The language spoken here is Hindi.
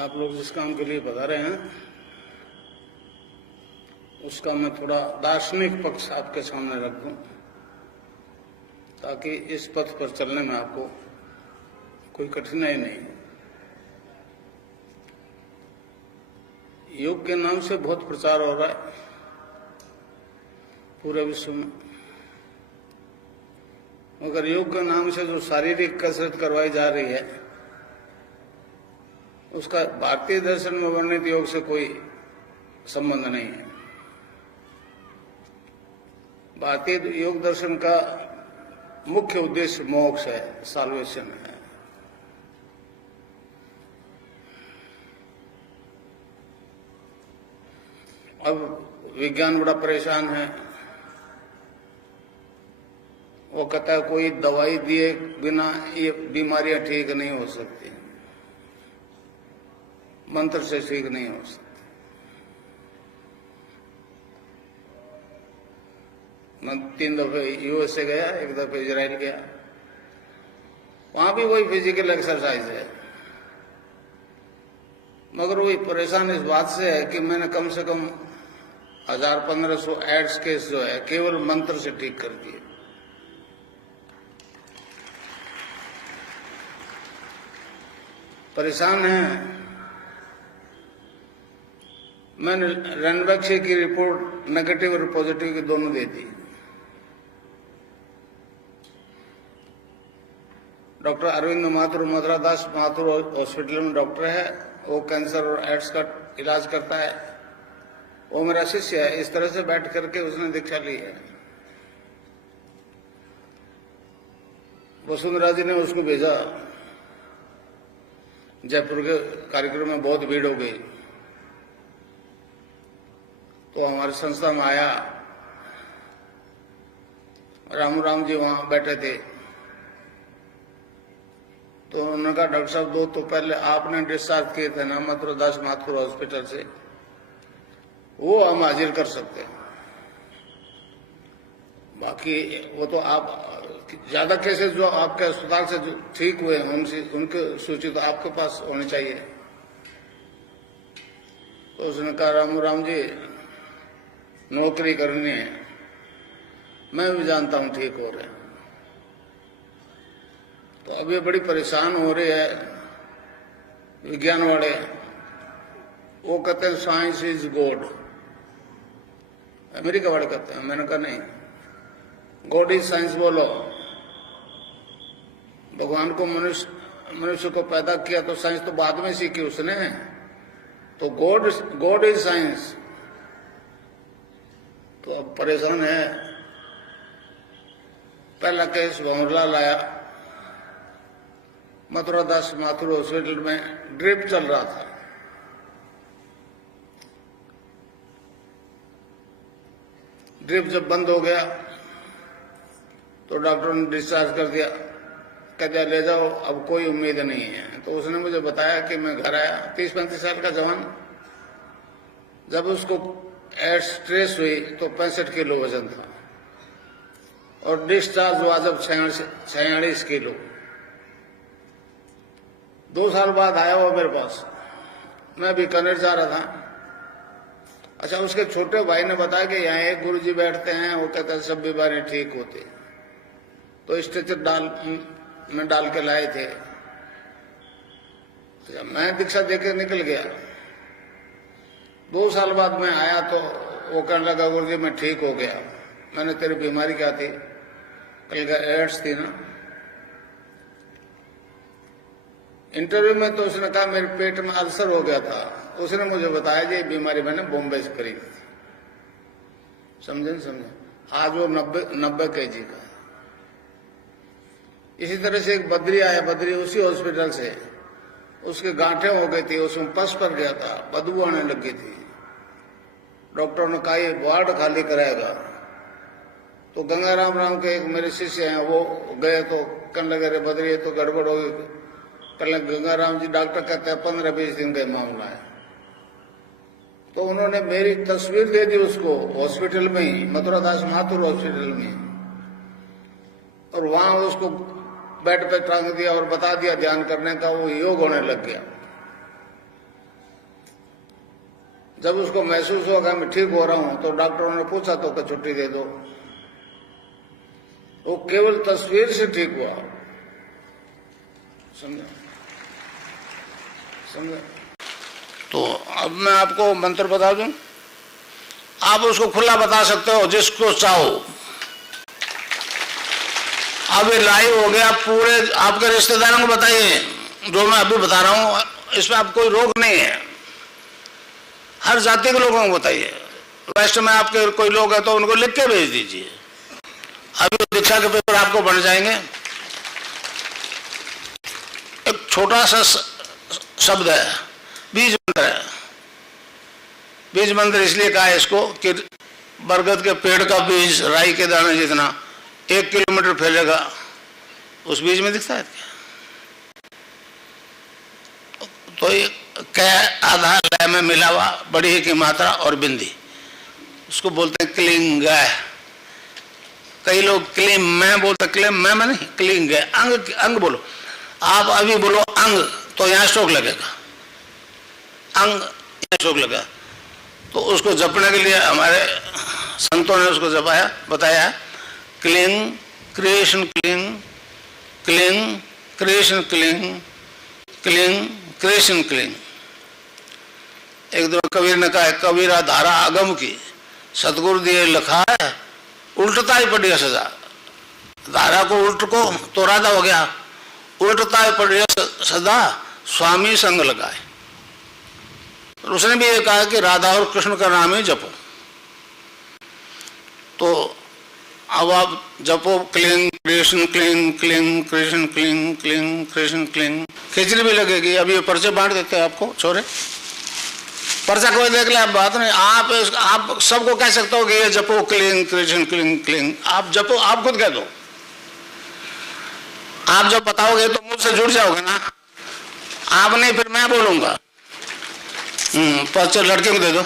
आप लोग जिस काम के लिए पधारे हैं उसका मैं थोड़ा दार्शनिक पक्ष आपके सामने रख दूं ताकि इस पथ पर चलने में आपको कोई कठिनाई नहीं। योग के नाम से बहुत प्रचार हो रहा है पूरे विश्व में, मगर योग के नाम से जो शारीरिक कसरत करवाई जा रही है उसका भारतीय दर्शन में वर्णित योग से कोई संबंध नहीं है। भारतीय योग दर्शन का मुख्य उद्देश्य मोक्ष है, साल्वेशन है। अब विज्ञान बड़ा परेशान है, वो कहता है कोई दवाई दिए बिना ये बीमारियां ठीक नहीं हो सकती, मंत्र से ठीक नहीं हो सकती। मैं 3 दफे यूएसए गया, 1 दफे इजराइल गया, वहां भी वही फिजिकल एक्सरसाइज है, मगर वही परेशान इस बात से है कि मैंने कम से कम 1000-1500 एड्स केस जो है केवल मंत्र से ठीक कर दिए। परेशान है। मैंने रनबैक्सी की रिपोर्ट नेगेटिव और पॉजिटिव की दोनों दे दी। डॉक्टर अरविंद माथुर मद्रास माथुर हॉस्पिटल में डॉक्टर है, वो कैंसर और एड्स का इलाज करता है, वो मेरा शिष्य है। इस तरह से बैठ करके उसने दीक्षा ली है। वसुंधरा जी ने उसको भेजा, जयपुर के कार्यक्रम में बहुत भीड़ हो गई तो हमारी संस्था में आया, राम जी वहां बैठे थे तो उन्होंने कहा डॉक्टर साहब 2 तो पहले आपने डिस्चार्ज किए थे ना मथुरादास माथुर हॉस्पिटल से, वो हम हाजिर कर सकते हैं, बाकी वो तो आप ज्यादा केसेस जो आपके अस्पताल से जो ठीक हुए हैं उनकी सूची तो आपके पास होनी चाहिए। तो उसने कहा राम जी नौकरी करनी है, मैं भी जानता हूं ठीक हो रहे हैं। तो अब ये बड़ी परेशान हो रही है विज्ञान वाले, वो कहते हैं साइंस इज गॉड, अमेरिका वाले कहते हैं। मैंने कहा नहीं, गॉड इज साइंस बोलो। भगवान को मनुष्य को पैदा किया तो साइंस तो बाद में सीखी उसने, तो गॉड इज साइंस। तो अब परेशान है। पहला केस भंवरलाल आया, मथुरादास माथुर हॉस्पिटल में ड्रिप चल रहा था, ड्रिप जब बंद हो गया तो डॉक्टर ने डिस्चार्ज कर दिया, कहते ले जाओ अब कोई उम्मीद नहीं है। तो उसने मुझे बताया कि मैं घर आया, 30-35 साल का जवान, जब उसको एड्स ट्रेस हुई तो 65 किलो वजन था और डिस्चार्ज हुआ जब 46 किलो। 2 साल बाद आया वो मेरे पास, मैं बीकानेर जा रहा था। अच्छा, उसके छोटे भाई ने बताया कि यहाँ एक गुरुजी बैठते हैं, वो कहते हैं सब बीमारी ठीक होती, तो स्ट्रेचर में डाल के लाए थे। तो मैं दीक्षा देके निकल गया। 2 साल बाद मैं आया तो वो कहने लगा गुरुजी मैं ठीक हो गया। मैंने तेरी बीमारी क्या थी? कल का एड्स थी ना। इंटरव्यू में तो उसने कहा मेरे पेट में अल्सर हो गया था। उसने मुझे बताया ये बीमारी मैंने बॉम्बे से खरीदी थी। समझे? आज वो 90 kg का। इसी तरह से एक बद्री आया, बद्री उसी हॉस्पिटल से, उसके गांठें हो गई थी, उसमें पस पर गया था, बदबू आने लगी थी। डॉक्टर ने कहा ये वार्ड खाली कराएगा। तो गंगाराम के एक मेरे शिष्य हैं, वो गए तो कहने लगे रे बद्री ये तो गड़बड़ हो गई। कहने गंगाराम जी डॉक्टर कहते हैं 15-20 दिन का मामला है। तो उन्होंने मेरी तस्वीर दे दी उसको हॉस्पिटल में ही, मथुरादास माथुर हॉस्पिटल में, और वहां उसको बेड पे टांग दिया और बता दिया ध्यान करने का, वो योग होने लग गया। जब उसको महसूस हुआ कि मैं ठीक हो रहा हूं, तो डॉक्टरों ने पूछा तो कि छुट्टी दे दो। वो केवल तस्वीर से ठीक हुआ। समझे? समझे? तो अब मैं आपको मंत्र बता दूं, आप उसको खुला बता सकते हो जिसको चाहो। अब ये लाइव हो गया, पूरे आपके रिश्तेदारों को बताइए जो मैं अभी बता रहा हूं, इसमें आप कोई रोग नहीं है। हर जाति के लोगों को बताइए। वैसे में आपके कोई लोग है तो उनको लिख के भेज दीजिए। अभी दीक्षा के पेपर आपको बन जाएंगे। एक छोटा सा शब्द है, बीज मंत्र है। बीज मंत्र इसलिए कहा है इसको कि बरगद के पेड़ का बीज राई के दाने जितना 1 किलोमीटर फैलेगा, उस बीज में दिखता है क्या? तो ये क्या आधा लय में मिला हुआ, बड़ी की मात्रा और बिंदी, उसको बोलते हैं क्लिंग। कई लोग क्लीम मैं बोलते, क्लीम मैं नहीं, क्लिंग है। अंग, अंग बोलो। आप अभी बोलो अंग, तो यहां स्ट्रोक लगेगा। अंग यहां स्ट्रोक लगा, तो उसको जपने के लिए हमारे संतों ने उसको जपाया, बताया क्लिंग कृष्ण क्लिंग, क्लिंग कृष्ण क्लिंग, क्लिंग कृष्ण क्लिंग। एक दो कबीर ने कहा, कबीरा धारा आगम की सतगुरु दिए लिखा है, उल्टता ही पड़ी सजा। धारा को उल्ट को तो राधा हो गया, उल्टता ही पड़ी सदा स्वामी संग लगाए। उसने भी ये कहा कि राधा और कृष्ण का नाम ही जपो। तो अब आप जपो क्लिंग कृष्ण क्लिंग, क्लिंग कृष्ण क्लिंग, क्लिंग कृष्ण क्लिंग। खिचड़ी भी लगेगी। अभी ये पर्चे बांट देते हैं आपको छोरे, पर्चा कोई देख ले, आप बात नहीं। आप सबको कह सकते हो कि ये जपो क्लिंग कृष्ण क्लिंग क्लिंग। आप जपो, आप खुद कह दो। आप जब बताओगे तो मुझसे जुड़ जाओगे ना। आप नहीं, फिर मैं बोलूंगा। पर्चा लड़के को दे दो।